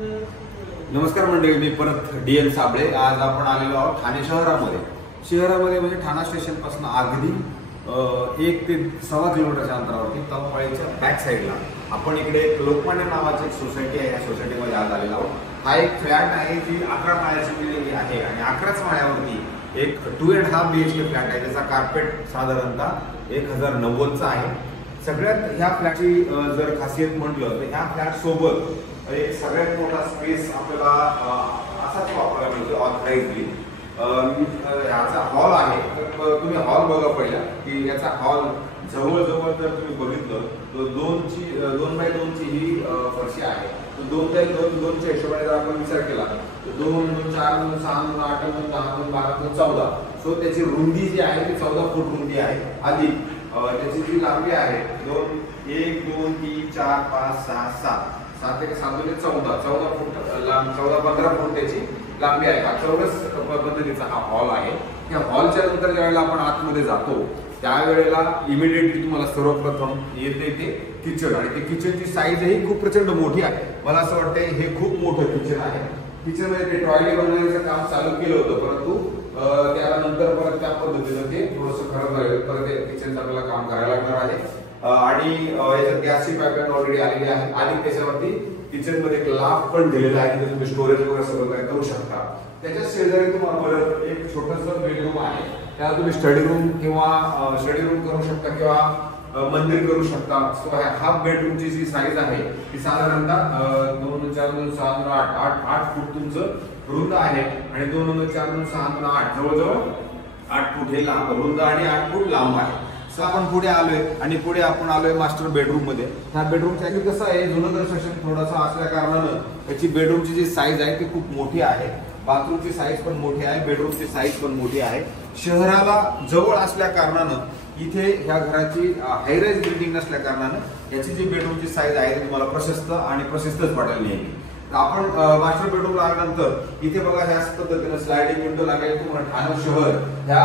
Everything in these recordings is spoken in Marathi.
नमस्कार मंडळी, मी परत डीएम साबळे। आज आपण आलेलो आहोत ठाणे शहरामध्ये म्हणजे ठाणा स्टेशन पासून अगदी 1 ते 1.25 किलोमीटरच्या अंतरावरती तळपाळीच्या बॅक साईडला आपण इकडे लोकमान्य नावाची एक सोसायटी आहे। या सोसायटीमध्ये आज आलेलो आहोत। हा एक फ्लॅट आहे जी 11 माळ्याची बिल्डिंग आहे आणि 11च माळ्यावरती एक 2.5 BHK फ्लॅट आहे, ज्याचा कार्पेट साधारणतः 1090 चा आहे। सगळ्यात ह्या फ्लॅटची जर खासियत म्हटलं तर ह्या फ्लॅट सोबत एक सगळ्यात मोठा स्पेस आपल्याला असाच वापरायला मिळतो ऑथराइजली। याचा हॉल आहे, तर तुम्ही हॉल बघा पहिला की याचा हॉल जवळजवळ जर तुम्ही बघितलं तर 2 बाय 2 ची ही फरशी आहे। तर 2 बाय 2 च्या हिशोबाने जर आपण विचार केला तर 2, 4, 6, 8, 9, 10, 12, 14 सो त्याची रुंदी जी आहे ती 14 फूट रुंदी आहे। आधी त्याची जी लांबी आहे 1, 2, 3, 4, 5, 6, 7 7 एक 7 2 14 फूट लांब, 14-15 फूट त्याची लांबी आहे। हा चौरस पद्धतीचा हा हॉल आहे। या हॉलच्या नंतर ज्यावेळेला आपण आतमध्ये जातो त्यावेळेला इमिडिएटली तुम्हाला सर्वप्रथम येते ते किचन, आणि ते किचनची साईज ही खूप प्रचंड मोठी आहे। मला असं वाटतं हे खूप मोठं किचन आहे। किचन मध्ये ते टॉयलेट बनवण्याचं काम चालू केलं होतं, परंतु त्यानंतर परत त्या पद्धतीनं ते थोडंसं खराब झालं, परत ते किचनचं आपल्याला काम करायला लागणार आहे। आणि याच्यात गॅसची पाईपलाईन ऑलरेडी आलेली आहे आणि त्याच्यावरती किचन मध्ये एक लाफ पण दिलेला आहे, तिथे तुम्ही स्टोरेज वगैरे सगळं काय करू शकता। त्याच्या शेजारी तुम्हाला परत एक छोटंसं बेडरूम आहे, त्याला तुम्ही स्टडी रूम करू शकता किंवा मंदिर करू शकता। सो हा बेडरूमची जी साईज आहे ती साधारणतः 2, 4, 2, 6, 8 फूट तुमचं रुंद आहे आणि 2, 4, 2, 6, 8 जवळजवळ 8 फूट हे लांब रुंद आणि 8 फूट लांब आहे। सो आपण पुढे आलोय आणि पुढे आपण आलोय मास्टर बेडरूम मध्ये। ह्या बेडरूमचं ऍक्च्युअली कसं आहे, जुनं कन्स्ट्रक्शन थोडंसं असल्या कारणानं त्याची बेडरूमची जी साईज आहे ती खूप मोठी आहे। बाथरूमची साईज पण मोठी आहे, बेडरूमची साईज पण मोठी आहे। शहराला जवळ असल्या कारणानं इथे ह्या घराची हायराईज बिल्डिंग नसल्या कारणानं याची जी बेडरूमची साईज आहे ती तुम्हाला प्रशस्तच पडायला नाही। आपण मास्टर बेडरूम आल्यानंतर इथे बघा ह्याच पद्धतीने स्लायडिंग विंडो लागेल। तुम्हाला ठाणे शहर ह्या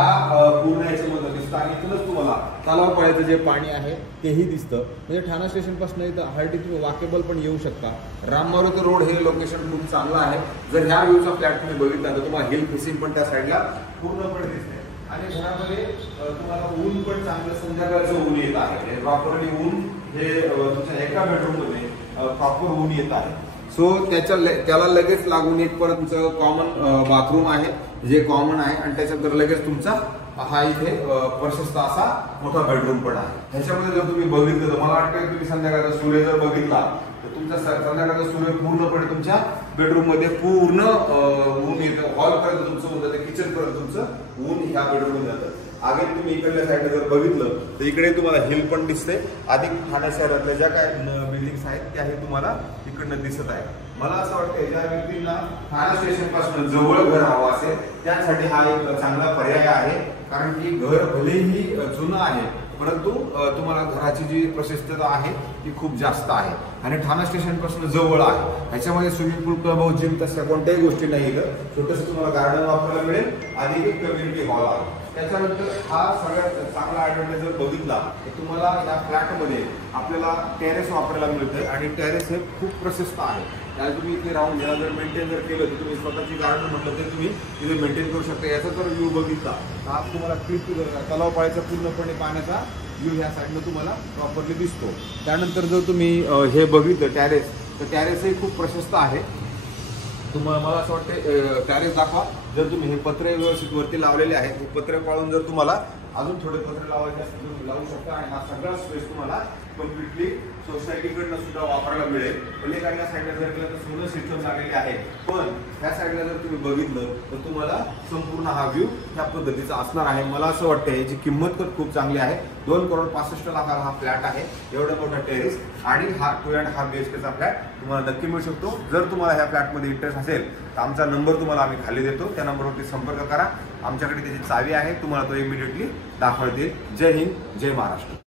पूर्ण याच्यामध्ये दिसतं आणि इथूनच तुम्हाला तलावपाळ्याचं जे पाणी आहे तेही दिसतं। म्हणजे ठाणा स्टेशन पासून इथं हर्टी तुम्ही वॉकेबल पण येऊ शकता। राम मारुती रोड हे लोकेशन खूप चांगलं आहे। जर ह्या व्ह्यूचा फ्लॅट तुम्ही बघितला तर तुम्हाला हिल फेसिंग पण त्या साईडला पूर्णपणे दिसते आणि घरामध्ये तुम्हाला ऊन पण चांगलं संध्याकाळचं ऊन येत आहे। प्रॉपरली ऊन हे तुमच्या एका बेडरूम मध्ये प्रॉपर ऊन येत आहे। सो त्याला लगेच लागून एक परत कॉमन बाथरूम आहे जे कॉमन आहे आणि त्याच्यानंतर लगेच तुमचा हा इथे प्रशस्त असा मोठा बेडरूम पण आहे। ह्याच्यामध्ये जर तुम्ही बघितलं तर मला वाटतं तुम्ही संध्याकाळचा सूर्य जर बघितला तर तुमचा संध्याकाळचा सूर्य पूर्णपणे तुमच्या बेडरूम मध्ये पूर्ण ऊन येतं। हॉल पर्यंत तुमचं ऊन जातं, किचन पर्यंत तुमचं ऊन ह्या बेडरूम मध्ये जातं। आगे तुम्ही इकडल्या साईडला जर बघितलं तर इकडे तुम्हाला हिल पण दिसते। अधिक ठाणे शहरातल्या ज्या काय बिल्डिंग्स आहेत त्याही तुम्हाला इकडनं दिसत आहे। मला असं वाटतं ज्या व्यक्तींना ठाणे स्टेशन पासून जवळ घर हवं असेल त्यासाठी हा एक चांगला पर्याय आहे, कारण की घर भलेही जुनं आहे परंतु तुम्हाला घराची जी प्रशस्तता आहे ती खूप जास्त आहे आणि ठाणे स्टेशन पासून जवळ आहे। ह्याच्यामध्ये स्विमिंग पूल, क्लब, जिम तशा कोणत्याही गोष्टी नाही इथं। छोटंसं तुम्हाला गार्डन वापरायला मिळेल आणि एक कम्युनिटी हॉल आहे। त्याच्यानंतर हा सगळ्यात चांगला ऍडव्हान्टेज जर बघितला तर तुम्हाला या फ्लॅटमध्ये आपल्याला टेरेस वापरायला मिळतंय आणि टेरेस हे खूप प्रशस्त आहे। त्याला तुम्ही इथे राहून याला जर मेंटेन जर केलं तर तुम्ही स्वतःची गार्डन म्हटलं तर तुम्ही इथे मेंटेन करू शकता। याचा जर व्ह्यू बघितला तर आज तुम्हाला तलावपाळ्याचा पूर्णपणे पाण्याचा व्ह्यू ह्या साईडनं तुम्हाला प्रॉपरली दिसतो। त्यानंतर जर तुम्ही हे बघितलं टेरेस, तर टेरेसही खूप प्रशस्त आहे। तुम्हाला मला असं वाटतं टॅरेस दाखवा। जर तुम्ही हे पत्रे व्यवस्थित वरती लावलेले आहेत, हे पत्रे पाळून जर तुम्हाला अजून थोडे पत्रे लावायचे असतील तुम्ही लावू शकता आणि हा सगळा स्पेस तुम्हाला कम्प्लिटली सोसायटीकडनं सुद्धा वापरायला मिळेल। पलीकडल्या साईडला जर गेलं तर सोलर सिस्टम लागलेली आहे, पण ह्या साईडला जर तुम्ही बघितलं तर तुम्हाला संपूर्ण हा व्ह्यू ह्या पद्धतीचा असणार आहे। मला असं वाटतं याची किंमत तर खूप चांगली आहे। 2,65,00,000 हा फ्लॅट आहे, एवढा मोठा टेरेस आणि हा 2.5 BHKचा फ्लॅट तुम्हाला नक्की मिळू शकतो। जर तुम्हाला ह्या फ्लॅटमध्ये इंटरेस्ट असेल तर आमचा नंबर तुम्हाला आम्ही खाली देतो, त्या नंबरवरती संपर्क करा। आमच्याकडे त्याची चावी आहे, तुम्हाला तो इमिडिएटली दाखवता येईल। जय हिंद, जय महाराष्ट्र।